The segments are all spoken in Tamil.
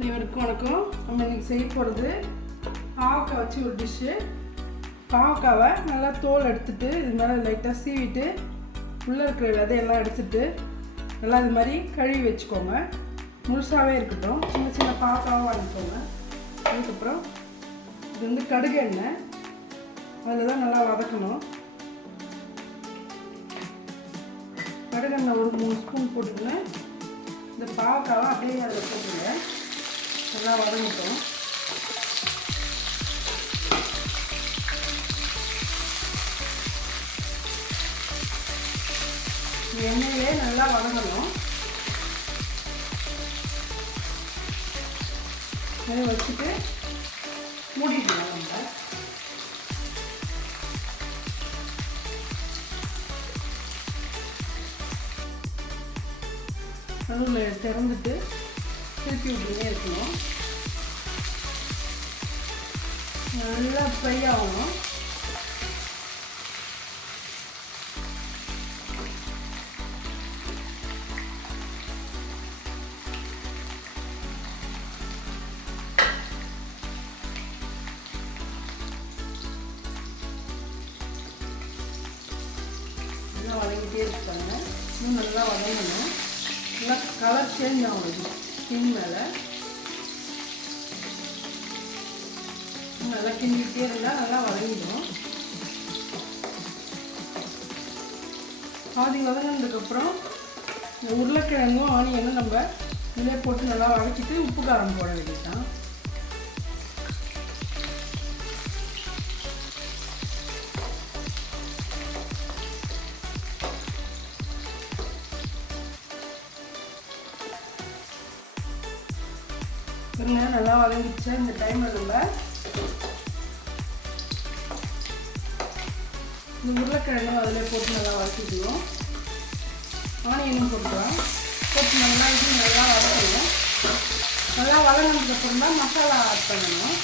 அனைவருக்கும் வணக்கம். நம்ம இன்றைக்கி செய்ய போகிறது பாவக்காய் வச்சு ஒரு டிஷ்ஷு. பாவக்காவை நல்லா தோல் எடுத்துட்டு இது மாதிரி லைட்டாக சீவிட்டு உள்ளே இருக்கிற விதையெல்லாம் எடுத்துட்டு நல்லா இது மாதிரி கழுவி வச்சுக்கோங்க. முழுசாகவே இருக்கட்டும். சின்ன சின்ன பாவக்காவை வாங்கிக்கோங்க. அதுக்கப்புறம் இது வந்து கடுகு எண்ணெய், அதில் தான் நல்லா வதக்கணும். கடுகு எண்ணெய் ஒரு 3 ஸ்பூன் போட்டுக்கின்னு இந்த பாவக்காவை அப்படியே அதில் போட்டுங்க. நல்லா வதங்கட்டும். எண்ணெயிலே நல்லா வதங்கணும். இதை வச்சுட்டு மூடிடலாம். நம்ம நடுவில் திறந்துட்டு திருப்பி விட்டுனே இருக்கணும். நல்லா ஃப்ரை ஆகணும். நல்லா வதங்கிட்டே இருப்பாங்க. இன்னும் நல்லா வதங்கணும். நல்லா கலர் சேஞ்ச் ஆகும் ஸ்கின் மேலே. நல்லா கிண்டிகிட்டே இருந்தால் நல்லா வதங்கிடும். பாதி வதங்கினதுக்கப்புறம் இந்த உருளைக்கிழங்கும் ஆனியனும் நம்ம இதிலே போட்டு நல்லா வதக்கிட்டு உப்பு காரம் போட வேண்டியதுதான். நல்லா வதங்கிடுச்சு. இந்த டைமில் நம்ம இந்த உருளைக்கிழங்கும் அதில் போட்டு நல்லா வதக்கிடுவோம். ஆனியனும் போட்டுக்கலாம். போட்டு நல்லா இது நல்லா வதக்கணும். நல்லா வதங்கினதுக்கப்புறம் தான் மசாலா ஆட் பண்ணணும்.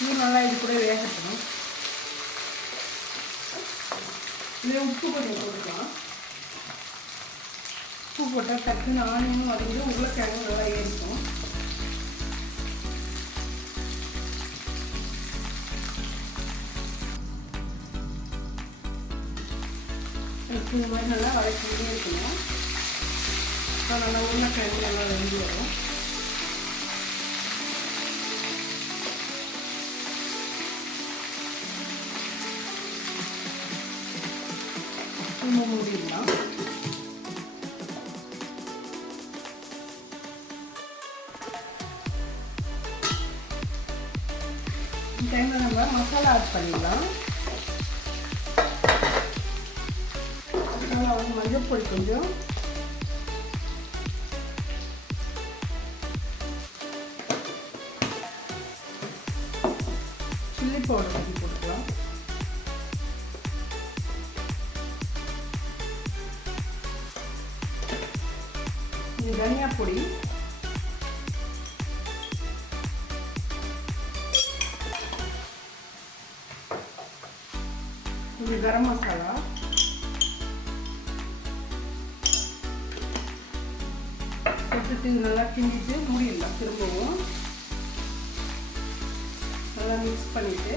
இது நல்லா இது கூட வேகட்டணும். இதில் உப்பு கொஞ்சம் போட்டுக்கலாம். உப்பு போட்டால் டக்குன்னு ஆனியனும் வதங்கி உருளைக்கிழங்கும் நல்லா ஏறிக்கும். இந்த மாதிரி நல்லா வதக்கிட்டே இருக்கணும். நல்லா உருளைக்கிழங்கு நல்லா வெந்து வரும். மூடிடலாம். இந்த டைமில் நம்ம மசாலா ஆட் பண்ணிடலாம். மசாலா வந்து மஞ்சள் பொடி கொஞ்சம், சில்லி பவுடர் கொஞ்சம் போட்டுக்கலாம். தனியா பொடி, கொஞ்சம் கரம் மசாலா, போட்டுட்டு நல்லா கிண்டிட்டு மூடிடலாம். திரும்பவும் நல்லா மிக்ஸ் பண்ணிட்டு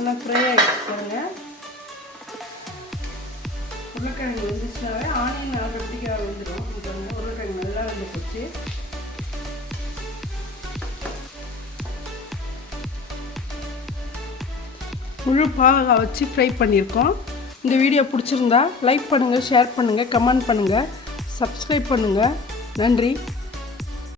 நல்லா ஃப்ரை ஆகிடுச்சு பாருங்க. உருளைக்கிழங்கு வந்துச்சுனாவே ஆனியன் ஆட்டோமேட்டிக்காக வந்துடும். உருளைக்கிழங்கு நல்லா வந்து போச்சு. முழு பாவக்காய் வச்சு ஃப்ரை பண்ணியிருக்கோம். இந்த வீடியோ பிடிச்சிருந்தா லைக் பண்ணுங்கள், ஷேர் பண்ணுங்கள், கமெண்ட் பண்ணுங்கள், சப்ஸ்கிரைப் பண்ணுங்கள். நன்றி.